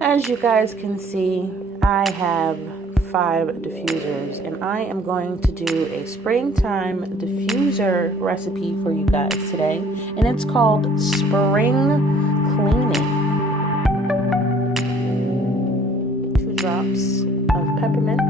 As you guys can see, I have 5 diffusers, and I am going to do a springtime diffuser recipe for you guys today, and it's called spring cleaning. 2 drops of peppermint,